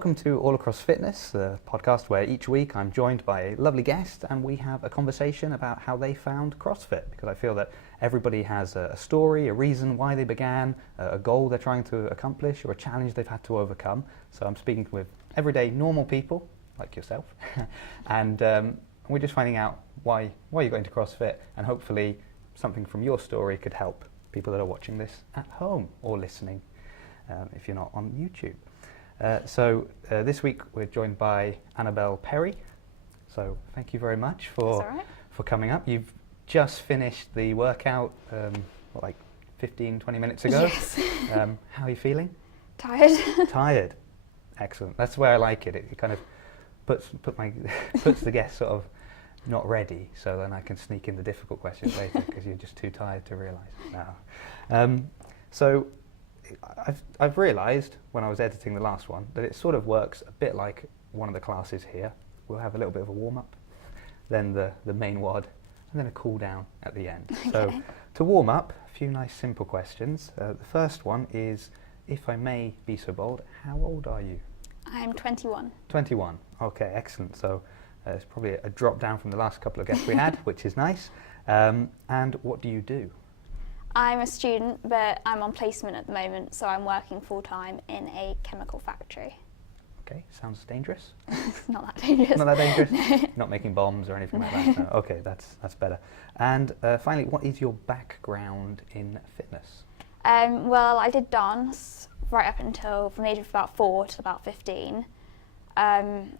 welcome to All Across Fitness, the podcast where each week I'm joined by a lovely guest and we have a conversation about how they found CrossFit, because I feel that everybody has a story, a reason why they began, a goal they're trying to accomplish, or a challenge they've had to overcome. So I'm speaking with everyday normal people like yourself and we're just finding out why you got into CrossFit, and hopefully something from your story could help people that are watching this at home or listening if you're not on YouTube. So this week we're joined by Annabelle Perry. So thank you very much for coming up. You've just finished the workout like 15-20 minutes ago. Yes. How are you feeling? Tired. Tired. Excellent. That's where I like it. It kind of puts the guest sort of not ready, so then I can sneak in the difficult questions later because you're just too tired to realise now. So I've realised when I was editing the last one that it sort of works a bit like one of the classes here. We'll have a little bit of a warm-up, then the main WOD, and then a cool-down at the end. Okay. So to warm up, a few nice simple questions. The first one is, if I may be so bold, how old are you? I'm 21. 21, okay, excellent. So it's probably a drop down from the last couple of guests we had, which is nice. And what do you do? I'm a student, but I'm on placement at the moment, so I'm working full-time in a chemical factory. Okay, sounds dangerous. Not that dangerous. Not that dangerous? No. Not making bombs or anything like that? No. Okay, that's better. And finally, what is your background in fitness? Well, I did dance right up until from the age of about 4 to about 15. And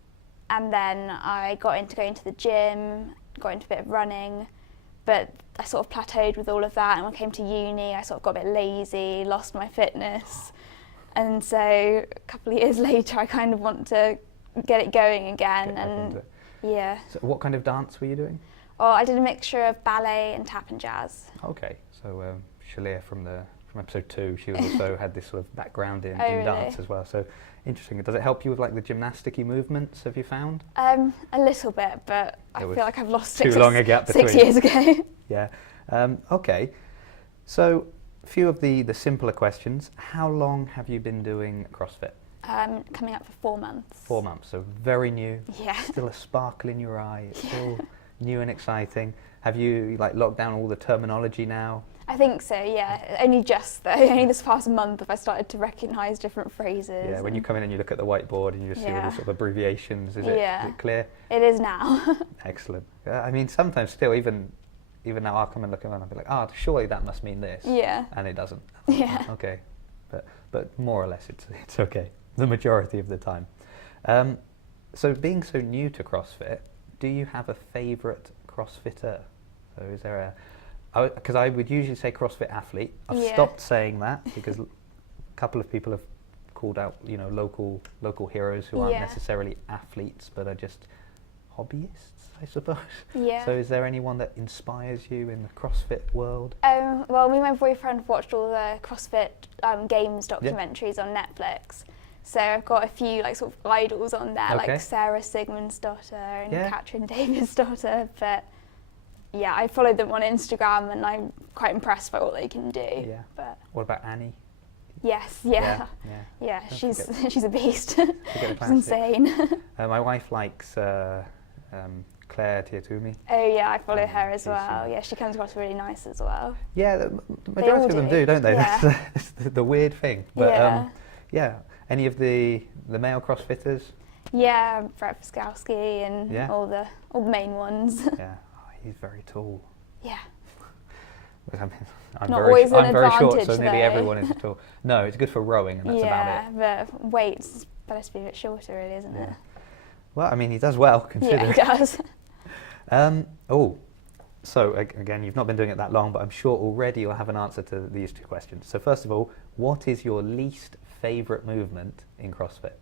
then I got into going to the gym, got into a bit of running, but I sort of plateaued with all of that, and when I came to uni I sort of got a bit lazy, lost my fitness, and so a couple of years later I kind of want to get it going again. Yeah. So what kind of dance were you doing? Oh, I did a mixture of ballet and tap and jazz. Okay, so Shalia from episode 2, she also had this sort of background in really? Dance as well. So interesting. Does it help you with like the gymnastic-y movements, have you found? A little bit, but I feel like I've lost it too long a gap between. 6 years ago. Yeah. Okay. So a few of the simpler questions. How long have you been doing CrossFit? Coming up for 4 months. 4 months, so very new. Yeah. Still a sparkle in your eye. It's still new and exciting. Have you like locked down all the terminology now? I think so, yeah. Only just though. Only this past month have I started to recognise different phrases. Yeah, when you come in and you look at the whiteboard and you just see all the sort of abbreviations, is it clear? It is now. Excellent. I mean, sometimes still, even now I'll come and look around and I'll be like, surely that must mean this. Yeah. And it doesn't. Yeah. Okay. But more or less it's okay, the majority of the time. So being so new to CrossFit, do you have a favourite CrossFitter? So is there because I would usually say CrossFit athlete. I've stopped saying that because a couple of people have called out, local heroes who aren't necessarily athletes but are just hobbyists, I suppose. Yeah. So is there anyone that inspires you in the CrossFit world? Well, me and my boyfriend watched all the CrossFit Games documentaries on Netflix. So I've got a few like sort of idols on there, like Sarah Sigmund's daughter and Katrin David's daughter. But yeah, I follow them on Instagram and I'm quite impressed by what they can do. Yeah. But what about Annie? Yes, yeah. She's a beast. She's insane. My wife likes Claire Tiatumi. Oh yeah, I follow her as well. Yeah, she comes across really nice as well. Yeah, the majority of them do, don't they? Yeah. That's the weird thing. But any of the male CrossFitters? Yeah, Brett Piskowski and all the main ones. Yeah, he's very tall. Yeah. I'm Not very, always an I'm very short, so advantage, nearly though. everyone is tall. No, it's good for rowing, and that's about it. Yeah, but weight's better to be a bit shorter, really, isn't it? Well, I mean, he does well, considering. Yeah, he does. So again, you've not been doing it that long, but I'm sure already you'll have an answer to these two questions. So first of all, what is your least favourite movement in CrossFit?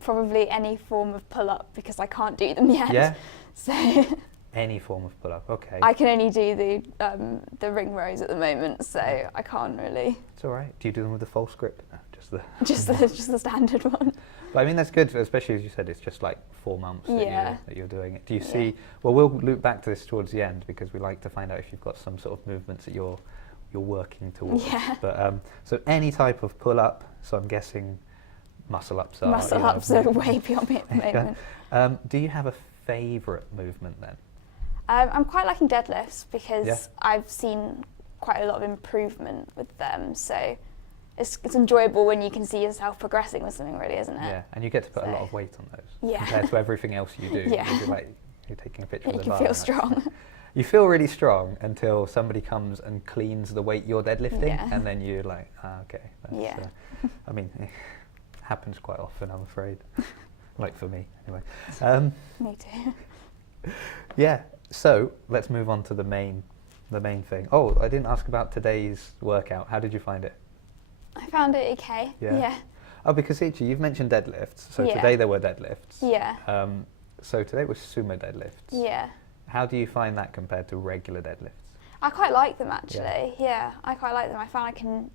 Probably any form of pull-up, because I can't do them yet. Yeah? So any form of pull-up, okay. I can only do the ring rows at the moment, so I can't really. It's all right. Do you do them with the false grip? No, just the standard one. But I mean, that's good, especially as you said, it's just like 4 months that you're doing it. Do you see, well, we'll loop back to this towards the end because we like to find out if you've got some sort of movements that you're working towards. Yeah. But so any type of pull-up, so I'm guessing muscle ups are. Muscle ups are way beyond me at the moment. Do you have a favourite movement then? I'm quite liking deadlifts because Yeah. I've seen quite a lot of improvement with them. So it's enjoyable when you can see yourself progressing with something, really, isn't it? Yeah, and you get to put a lot of weight on those Yeah. compared to everything else you do. Yeah. You're taking a picture of You the can bar. feel and strong. You feel really strong until somebody comes and cleans the weight you're deadlifting, Yeah. and then you're like, okay. That's, Yeah. I mean, it happens quite often, I'm afraid. Like for me, anyway. Me too. Yeah. So let's move on to the main thing. Oh, I didn't ask about today's workout. How did you find it? I found it okay. Yeah. Oh, because Ichi, you've mentioned deadlifts. So Yeah. today there were deadlifts. Yeah. So today was sumo deadlifts. Yeah. How do you find that compared to regular deadlifts? I quite like them actually. Yeah, I quite like them. I found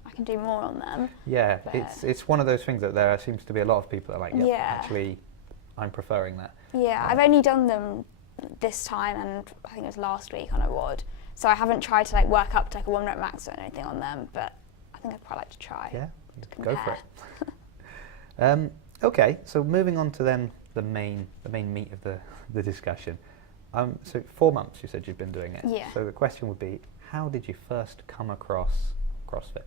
I can do more on them. Yeah, But- it's one of those things that there seems to be a lot of people that are like, yep, Yeah. actually, I'm preferring that. Yeah, I've only done them this time, and I think it was last week on a WOD. So I haven't tried to like work up to like a 1 rep max or anything on them, but I think I'd quite like to try. Yeah, to go for compare. it. Okay, so moving on to then the main meat of the discussion. So 4 months you said you've been doing it. Yeah. So the question would be, how did you first come across CrossFit?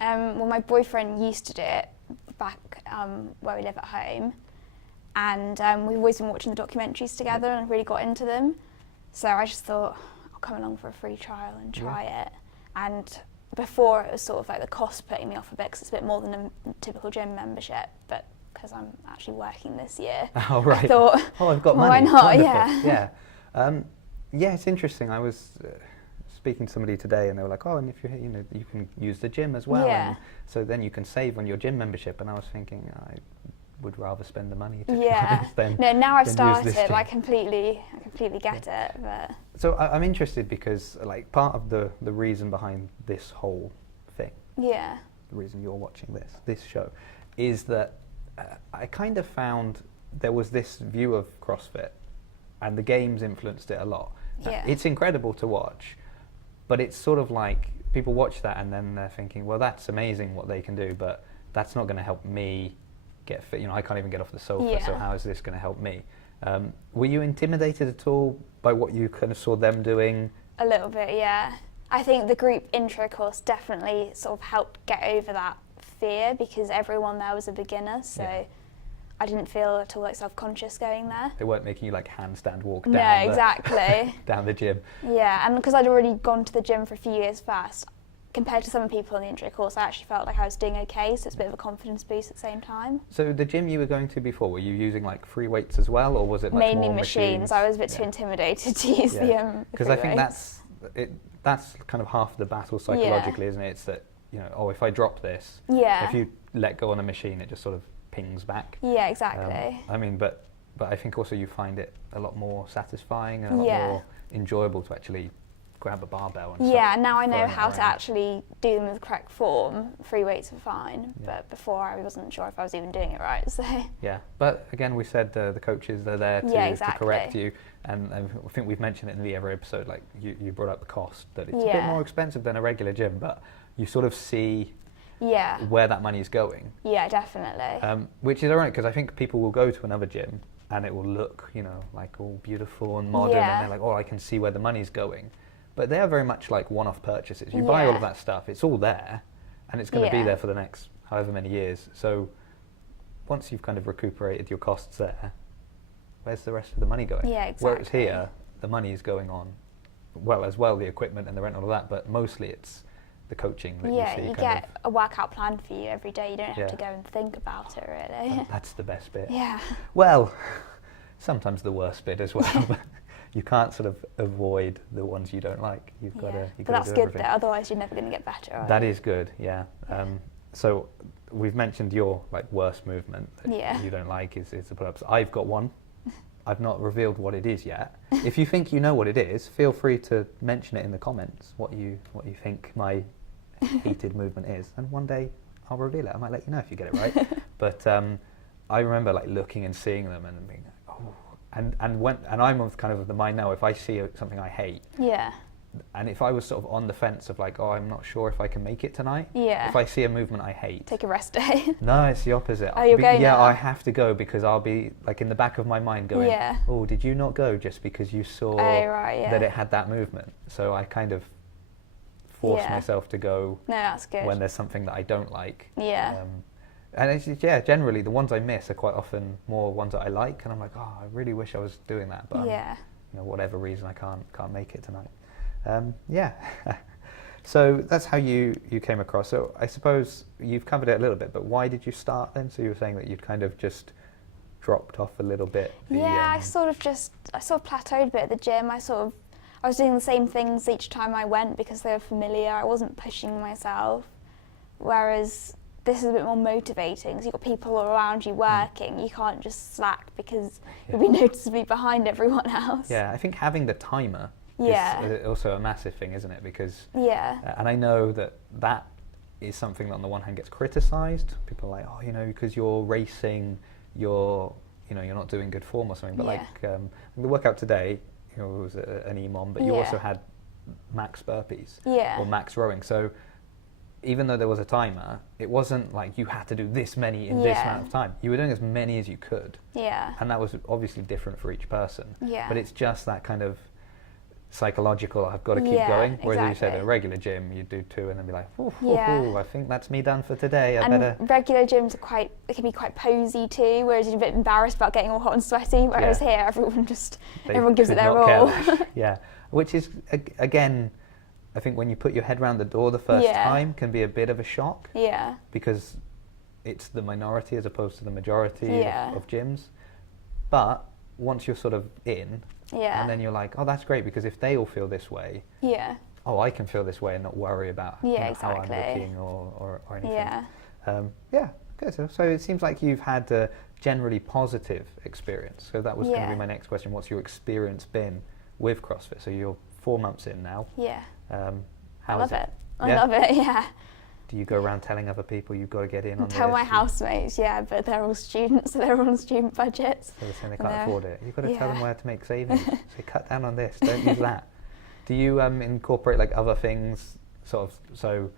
Well, my boyfriend used to do it back where we live at home, and we've always been watching the documentaries together and really got into them. So I just thought I'll come along for a free trial and try it. And before it was sort of like the cost putting me off a bit because it's a bit more than a typical gym membership, but because I'm actually working this year, Oh, right. I thought, I've got well, money. why not? Wonderful. Yeah. Yeah. Yeah, it's interesting. I was speaking to somebody today, and they were like, "Oh, and if you can use the gym as well, Yeah. and so then you can save on your gym membership." And I was thinking, I would rather spend the money. To be Yeah. honest, than No, now I've than use this started, gym. I completely get it. But So I'm interested because, like, part of the reason behind this whole thing, yeah, the reason you're watching this show, is that I kind of found there was this view of CrossFit, and the games influenced it a lot. Yeah. It's incredible to watch, but it's sort of like people watch that and then they're thinking, well, that's amazing what they can do, but that's not going to help me get fit. I can't even get off the sofa, so Yeah. how is this going to help me? Were you intimidated at all by what you kind of saw them doing? a little bit, yeah. I think the group intro course definitely sort of helped get over that fear because everyone there was a beginner, so Yeah. I didn't feel at all like self-conscious going there. They weren't making you like handstand walk No, down exactly. down the gym. Yeah, and because I'd already gone to the gym for a few years first, compared to some people in the intro course, I actually felt like I was doing okay, so it's a bit of a confidence boost at the same time. So the gym you were going to before, were you using like free weights as well, or was it much Mainly more machines. I was a bit too Yeah. intimidated to use the Because free I think weights. that's kind of half the battle psychologically, isn't it? It's that, if I drop this, Yeah. if you let go on a machine, it just sort of pings back. Yeah, exactly. I mean, but I think also you find it a lot more satisfying and a lot Yeah. more enjoyable to actually grab a barbell and Yeah, start now I know throwing it how to around. actually do them with the correct form. Free weights were fine, Yeah. but before I wasn't sure if I was even doing it right. So Yeah, but again, we said the coaches are there to, Yeah, to exactly. correct you, and I think we've mentioned it in the other episode. Like you brought up the cost, that it's a bit Yeah. more expensive than a regular gym, but you sort of see yeah, where that money is going, yeah, definitely. which is alright because I think people will go to another gym and it will look, like all beautiful and modern, Yeah. and they're like, oh, I can see where the money's going. But they are very much like one-off purchases. You buy all Yeah. of that stuff, it's all there, and it's going to be Yeah. there for the next however many years. So once you've kind of recuperated your costs there, where's the rest of the money going? Yeah, Whereas exactly. here, the money is going on, as well the equipment and the rent and all that, but mostly it's the coaching that Yeah, you see. you kind get a workout planned for you every day. You don't have Yeah. to go and think about it really. That's the best bit. Yeah, Well, sometimes the worst bit as well. But you can't sort of avoid the ones you don't like. You've got yeah. to. But that's good though. Otherwise, you're never going to get better. Are That you? is good. Yeah. So we've mentioned your worst movement that Yeah. you don't like is the pull-ups. I've got one. I've not revealed what it is yet. If you think you know what it is, feel free to mention it in the comments. What you think my heated movement is, and one day I'll reveal it. I might let you know if you get it right. But I remember like looking and seeing them and being like, oh, and I'm of kind of the mind now. If I see something I hate, Yeah, and if I was sort of on the fence of like, oh, I'm not sure if I can make it tonight. Yeah. If I see a movement I hate. Take a rest day. No, it's the opposite. Oh, you're going Yeah, now? I have to go because I'll be like in the back of my mind going, Yeah. oh, did you not go just because you saw Oh, right, yeah. that it had that movement? So I kind of force Yeah. myself to go No, that's good. when there's something that I don't like. Yeah. And it's, yeah, generally the ones I miss are quite often more ones that I like, and I'm like, oh, I really wish I was doing that, but Yeah. you know, whatever reason I can't make it tonight. Yeah. So that's how you came across. So I suppose you've covered it a little bit, but why did you start then? So you were saying that you'd kind of just dropped off a little bit. I sort of plateaued a bit at the gym. I was doing the same things each time I went because they were familiar. I wasn't pushing myself. Whereas this is a bit more motivating. So you've got people around you working. You can't just slack because you'll be noticeably behind everyone else. Yeah, I think having the timer is also a massive thing, isn't it? Because and I know that is something that on the one hand gets criticised. People are like, oh, you know, because you're racing, you're not doing good form or something. But like the workout today, you know, it was an EMOM, but you also had max burpees or max rowing. So even though there was a timer, it wasn't like you had to do this many in this amount of time. You were doing as many as you could. Yeah. And that was obviously different for each person. Yeah. But it's just that kind of psychological, I've got to keep going. Whereas if you said at a regular gym, you do 2 and then be like, I think that's me done for today. Regular gyms they can be quite posy too, whereas you're a bit embarrassed about getting all hot and sweaty, whereas here everyone gives it their all. Yeah. Which is, again, I think when you put your head around the door the first time can be a bit of a shock. Yeah. Because it's the minority as opposed to the majority of gyms. But once you're sort of in, and then you're like, oh, that's great, because if they all feel this way, I can feel this way and not worry about how I'm looking or anything. Good. So it seems like you've had a generally positive experience. So that was going to be my next question. What's your experience been with CrossFit? So you're 4 months in now. Yeah. I love it. I love it, yeah. Do you go around telling other people you've got to get in on this? Tell my housemates, but they're all students, so they're on student budgets. So they're saying they can't afford it. You've got to tell them where to make savings. Say, cut down on this, don't use that. Do you incorporate like other things, sort of? So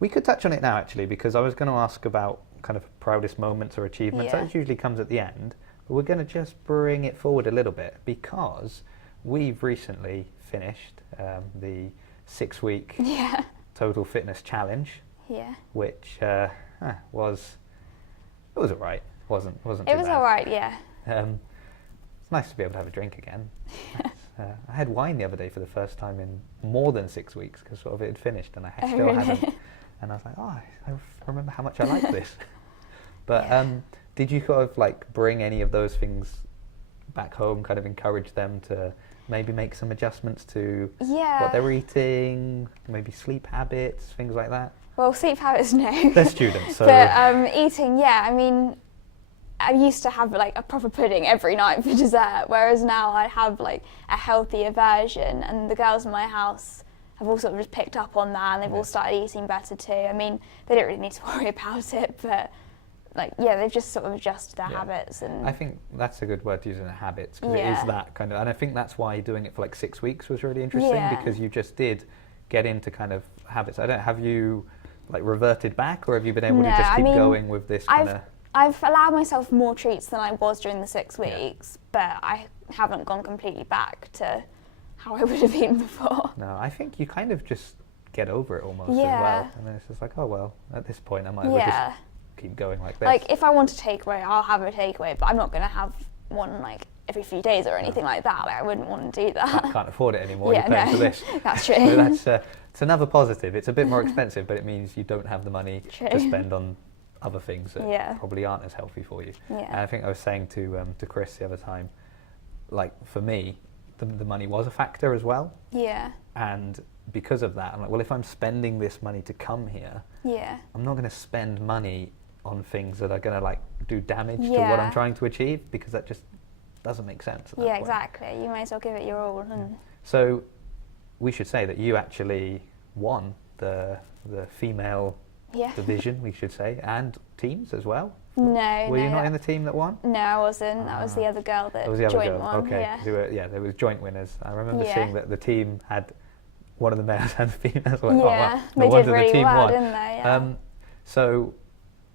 we could touch on it now, actually, because I was going to ask about kind of proudest moments or achievements. That usually comes at the end. But we're going to just bring it forward a little bit because we've recently finished the 6-week Total Fitness Challenge, which was all right. Wasn't too bad. It was all right, yeah. It's nice to be able to have a drink again. I had wine the other day for the first time in more than 6 weeks because sort of it had finished and I still hadn't. And I was like, I remember how much I like this. But did you sort of like bring any of those things back home, kind of encourage them to maybe make some adjustments to what they're eating, maybe sleep habits, things like that? Well, sleep habits, no. They're students, so... But eating, I mean, I used to have like a proper pudding every night for dessert, whereas now I have like a healthier version, and the girls in my house have all sort of just picked up on that, and they've all started eating better too. I mean, they don't really need to worry about it, but they've just sort of adjusted their habits. And I think that's a good word to use, in habits, because it is that kind of, and I think that's why doing it for like 6 weeks was really interesting, because you just did get into kind of habits. Have you like reverted back, or have you been able to just keep going with this kind of... I've allowed myself more treats than I was during the 6 weeks, but I haven't gone completely back to how I would have been before. No, I think you kind of just get over it almost as well, and then it's just like, oh well, at this point I might as well just keep going like this. Like if I want a takeaway, I'll have a takeaway, but I'm not going to have one like every few days or anything like that. Like, I wouldn't want to do that. Can't afford it anymore. You're paying for this. That's true. So that's it's another positive. It's a bit more expensive, but it means you don't have the money to spend on other things that probably aren't as healthy for you. Yeah. And I think I was saying to Chris the other time, like for me, the money was a factor as well. Yeah. And because of that, I'm like, well, if I'm spending this money to come here, I'm not going to spend money on things that are going to like do damage to what I'm trying to achieve, because that just doesn't make sense. Yeah, exactly. You may as well give it your all. And so we should say that you actually won the female division, we should say, and teams as well. No, were you not in the team that won? No, I wasn't. That was the other girl that was the other joint girl. won. Okay, there was joint winners. I remember seeing that the team had one of the males and the females. Like, Yeah, oh, wow. they No did wonder really the team well, won. didn't they? Yeah. So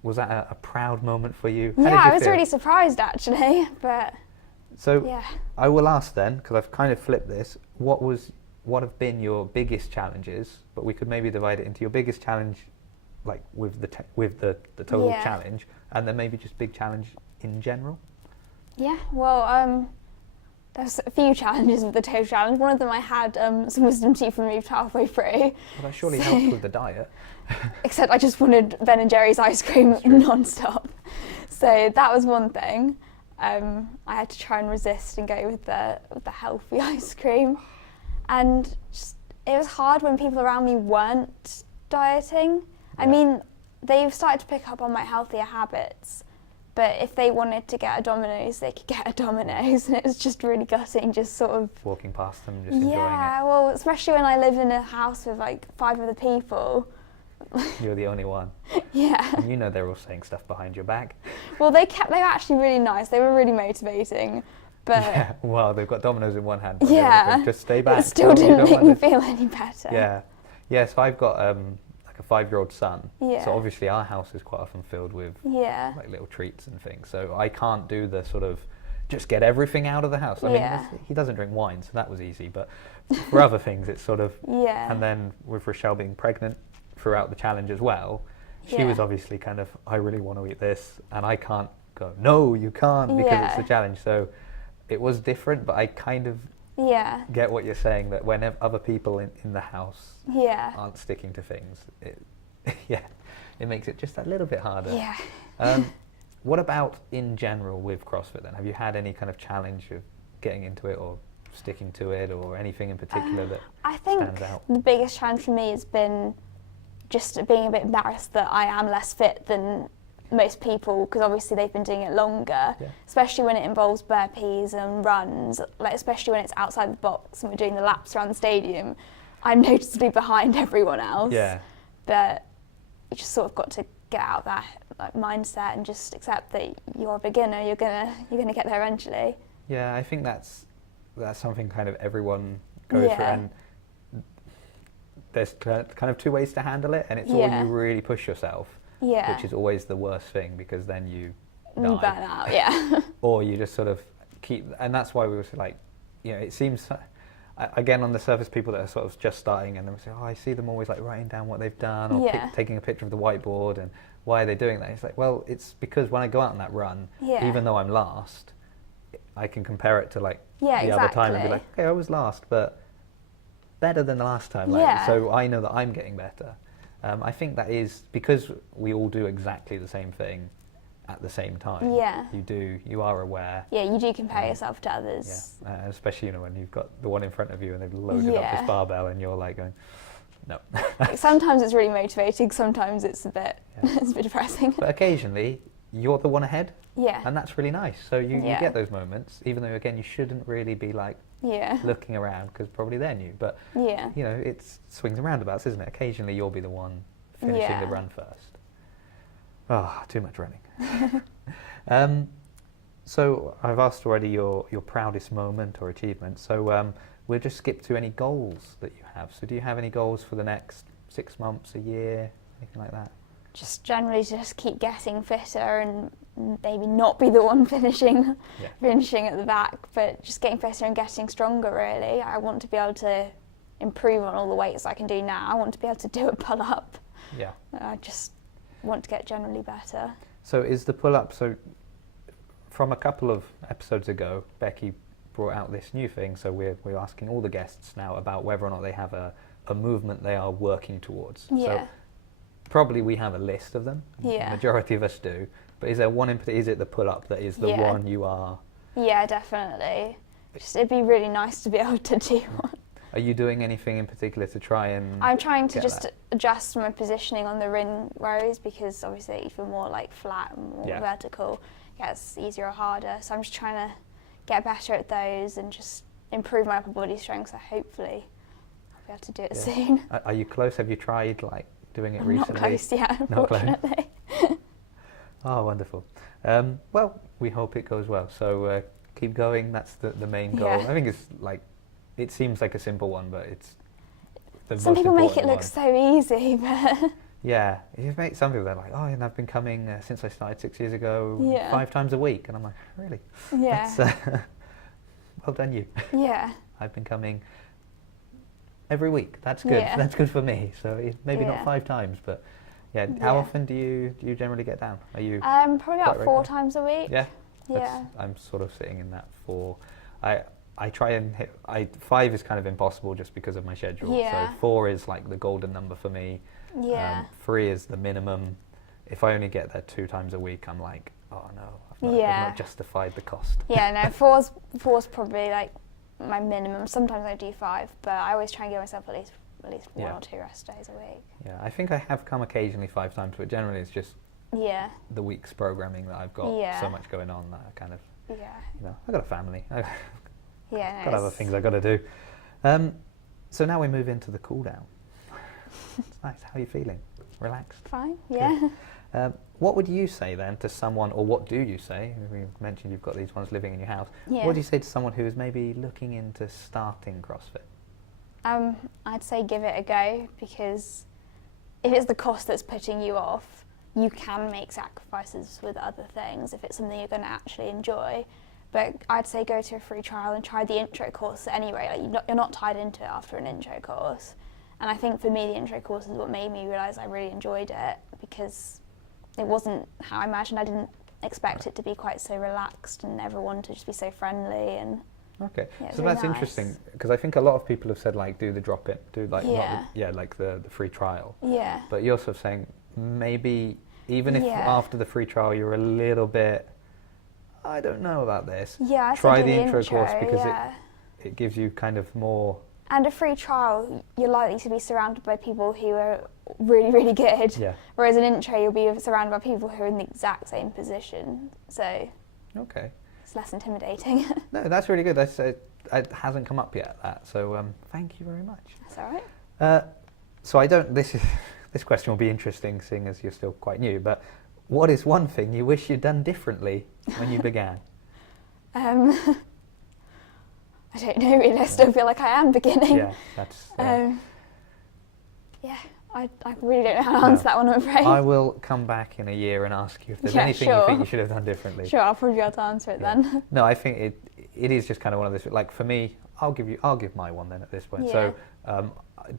was that a proud moment for you? How Yeah, did you I was feel? really surprised actually, but So yeah. I will ask then, because I've kind of flipped this, what have been your biggest challenges, but we could maybe divide it into your biggest challenge, like with the total Yeah. challenge, and then maybe just big challenge in general. Yeah, well, there's a few challenges with the total challenge. One of them I had some wisdom teeth removed halfway through. Well, that surely helped with the diet. Except I just wanted Ben and Jerry's ice cream non-stop. So that was one thing. I had to try and resist and go with the healthy ice cream. And just, it was hard when people around me weren't dieting. I mean, they've started to pick up on my healthier habits. But if they wanted to get a Domino's, they could get a Domino's, and it was just really gutting, just sort of walking past them, just enjoying yeah, well, especially when I live in a house with like 5 other people. You're the only one. Yeah. And you know they're all saying stuff behind your back. Well, they were actually really nice. They were really motivating. But yeah, well, they've got Domino's in one hand. But yeah, like, just stay back. It still didn't make me feel any better. Yeah, yeah. So I've got like a 5-year-old son. Yeah. So obviously our house is quite often filled with like little treats and things. So I can't do the sort of just get everything out of the house. I mean, he doesn't drink wine, so that was easy. But for other things, it's sort of And then with Rochelle being pregnant throughout the challenge as well, she was obviously kind of, I really want to eat this, and I can't go, no, you can't, because it's the challenge. So it was different, but I kind of get what you're saying, that when other people in the house aren't sticking to things, it makes it just a little bit harder. Yeah. What about in general with CrossFit then? Have you had any kind of challenge of getting into it or sticking to it, or anything in particular that stands out? The biggest challenge for me has been just being a bit embarrassed that I am less fit than most people, because obviously they've been doing it longer, especially when it involves burpees and runs, like especially when it's outside the box and we're doing the laps around the stadium. I'm noticeably behind everyone else. Yeah. But you just sort of got to get out of that like mindset and just accept that you're a beginner. You're gonna get there eventually. Yeah, I think that's something kind of everyone goes through, and there's kind of 2 ways to handle it, and it's all you really push yourself. Yeah. Which is always the worst thing, because then you burn out, yeah. Or you just sort of keep, and that's why we were like, it seems, again, on the surface, people that are sort of just starting, and then we say, I see them always like writing down what they've done, or taking a picture of the whiteboard, and why are they doing that? It's like, well, it's because when I go out on that run, even though I'm last, I can compare it to like the other time and be like, okay, I was last, but better than the last time. So I know that I'm getting better. I think that is because we all do exactly the same thing at the same time. Yeah. You are aware. Yeah, you do compare yourself to others. Yeah, especially when you've got the one in front of you and they've loaded up this barbell and you're like going, no. Sometimes it's really motivating, sometimes it's a bit it's a bit depressing. But occasionally you're the one ahead. Yeah. And that's really nice. So you get those moments, even though again you shouldn't really be like looking around, because probably they're new, but it swings and roundabouts, isn't it? Occasionally you'll be the one finishing the run first. Oh, too much running. So I've asked already your proudest moment or achievement, so we'll just skip to any goals that you have. So do you have any goals for the next 6 months, a year, anything like that? Just generally just keep getting fitter and maybe not be the one finishing at the back, but just getting fitter and getting stronger, really. I want to be able to improve on all the weights I can do now. I want to be able to do a pull-up. Yeah. I just want to get generally better. So is the pull-up, so from a couple of episodes ago, Becky brought out this new thing, so we're asking all the guests now about whether or not they have a movement they are working towards. Yeah. So probably we have a list of them. Yeah. The majority of us do. But is there one in particular? Is it the pull-up that is the one you are? Yeah, definitely. It'd be really nice to be able to do one. Are you doing anything in particular to try and? I'm trying to just adjust my positioning on the ring rows, because obviously if you're more like flat and more vertical, it gets easier or harder. So I'm just trying to get better at those and just improve my upper body strength. So hopefully I'll be able to do it soon. Are you close? Have you tried like doing it recently? Not close yet, unfortunately. Oh, wonderful. Well, we hope it goes well. So keep going. That's the main goal. I think it's like, it seems like a simple one, but the Some most people make it important look so easy, but Yeah, you make some people, they're like, oh, and I've been coming since I started 6 years ago, Yeah. 5 times a week. And I'm like, really? yeah, That's, well done you. yeah, I've been coming every week. That's good. Yeah. That's good for me. So maybe not Yeah. 5 times, but yeah. How Yeah. often do you generally get down? Are you probably quite about 4 regular? times a week. Yeah. Yeah. I'm sort of sitting in that 4. I try and hit. 5 is kind of impossible just because of my schedule. Yeah. So 4 is like the golden number for me. Yeah. 3 is the minimum. If I only get there 2 times a week, I'm like, oh no, I've Yeah. not justified the cost. Yeah, no, four's probably like my minimum. Sometimes I do 5, but I always try and give myself at least 1 Yeah. or 2 rest days a week. Yeah, I think I have come occasionally 5 times, but generally it's just Yeah, the week's programming that I've got Yeah. so much going on that I kind of, yeah, I got a family. I've yeah. got other things I got to do. So now we move into the cool down. It's nice. How are you feeling? Relaxed? Fine. Good. Yeah. What would you say then to someone, or what do you say? We mentioned you've got these ones living in your house. Yeah. What do you say to someone who is maybe looking into starting CrossFit? I'd say give it a go, because if it's the cost that's putting you off, you can make sacrifices with other things if it's something you're going to actually enjoy. But I'd say go to a free trial and try the intro course anyway. Like you're not tied into it after an intro course. And I think for me, the intro course is what made me realise I really enjoyed it, because it wasn't how I imagined. I didn't expect it to be quite so relaxed and everyone to just be so friendly. And Okay, yeah, so really that's nice. interesting, because I think a lot of people have said like do the drop in, do like Yeah. like the free trial. Yeah. But you're sort of saying maybe even if Yeah. after the free trial you're a little bit, I don't know about this. Yeah, I Try think the in intro course because yeah. it gives you kind of more. And a free trial, you're likely to be surrounded by people who are really, really good. Yeah. Whereas an intro, you'll be surrounded by people who are in the exact same position. So Okay. it's less intimidating. No, that's really good. That's it hasn't come up yet. That so thank you very much. That's all right. So I don't. This question will be interesting, seeing as you're still quite new. But what is one thing you wish you'd done differently when you began? I don't know really. I still feel like I am beginning. Yeah, that's. Yeah, I really don't know how to answer that one, I'm afraid. I will come back in a year and ask you if there's Yeah, anything you sure. think you should have done differently. Sure, I'll probably be able to answer it Yeah. then. No, I think it is just kind of one of those. Like for me, I'll give my one then at this point. Yeah. So,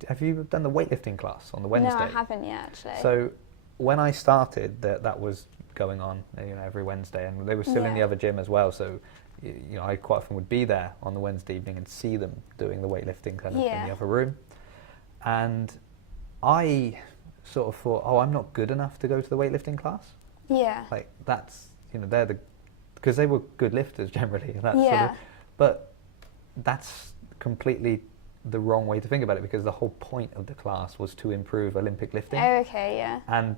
have you done the weightlifting class on the Wednesday? No, I haven't yet, actually. So, when I started, that was going on, every Wednesday, and they were still in the Yeah. other gym as well. So, I quite often would be there on the Wednesday evening and see them doing the weightlifting kind of in Yeah. the other room, and I sort of thought, oh, I'm not good enough to go to the weightlifting class. Yeah. Like that's they're because they were good lifters generally. And that's Yeah. but that's completely the wrong way to think about it, because the whole point of the class was to improve Olympic lifting. Oh, okay, yeah. And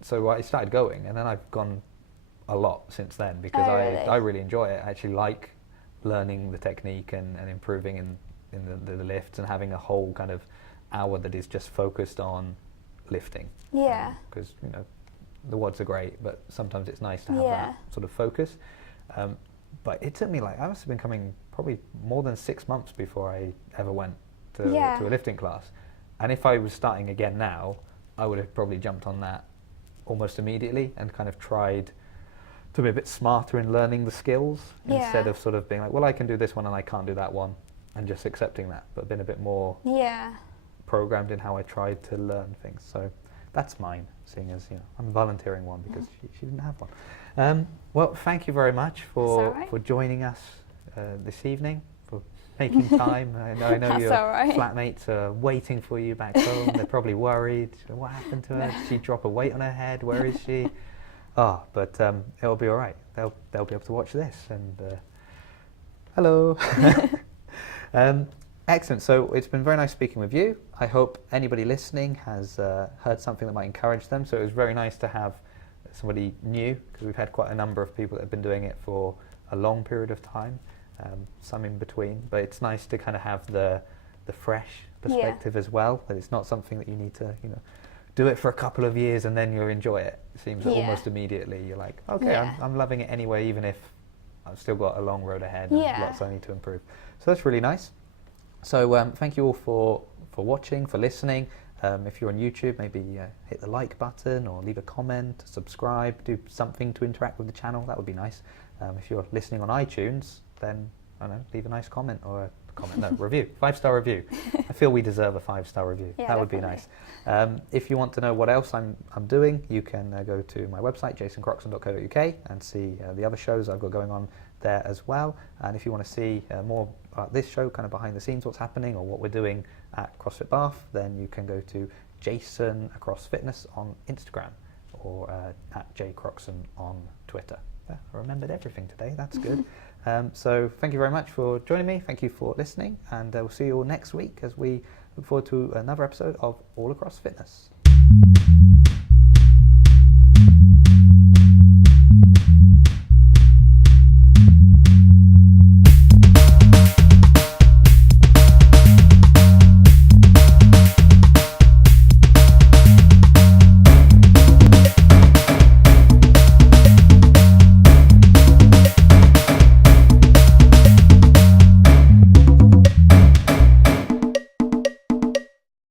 so I started going, and then I've gone a lot since then, because Oh, really? I really enjoy it. I actually like learning the technique and improving in the lifts, and having a whole kind of hour that is just focused on lifting. Yeah. Because the WODs are great, but sometimes it's nice to have Yeah. that sort of focus. But it took me I must have been coming probably more than 6 months before I ever went to Yeah. a lifting class. And if I was starting again now, I would have probably jumped on that almost immediately and kind of tried to be a bit smarter in learning the skills, Yeah. instead of sort of being like, well, I can do this one and I can't do that one, and just accepting that, but been a bit more Yeah. programmed in how I tried to learn things. So that's mine, seeing as I'm volunteering one because she didn't have one. Well, thank you very much for That's all right. for joining us this evening, for making time. I know That's your all right. flatmates are waiting for you back home. They're probably worried. What happened to her? Did she drop a weight on her head? Where is she? But it'll be all right. They'll be able to watch this and hello. Excellent. So it's been very nice speaking with you. I hope anybody listening has heard something that might encourage them. So it was very nice to have somebody new, because we've had quite a number of people that have been doing it for a long period of time, some in between. But it's nice to kind of have the fresh perspective as well, that it's not something that you need to do it for a couple of years and then you'll enjoy it. It seems that Yeah. almost immediately you're like, okay, Yeah. I'm loving it anyway, even if I've still got a long road ahead and Yeah. lots I need to improve. So that's really nice. So thank you all for watching, for listening. If you're on YouTube, maybe hit the like button or leave a comment, subscribe, do something to interact with the channel. That would be nice. If you're listening on iTunes, then I don't know, leave a nice comment or review, 5-star review. I feel we deserve a 5-star review. Yeah, that would definitely. be nice. If you want to know what else I'm doing, you can go to my website, jasoncroxon.co.uk, and see the other shows I've got going on there as well. And if you want to see more about this show, kind of behind the scenes, what's happening or what we're doing at CrossFit Bath, then you can go to Jason Across Fitness on Instagram or at jcroxon on Twitter. Yeah, I remembered everything today. That's good. So thank you very much for joining me. Thank you for listening, and we'll see you all next week as we look forward to another episode of All Across Fitness.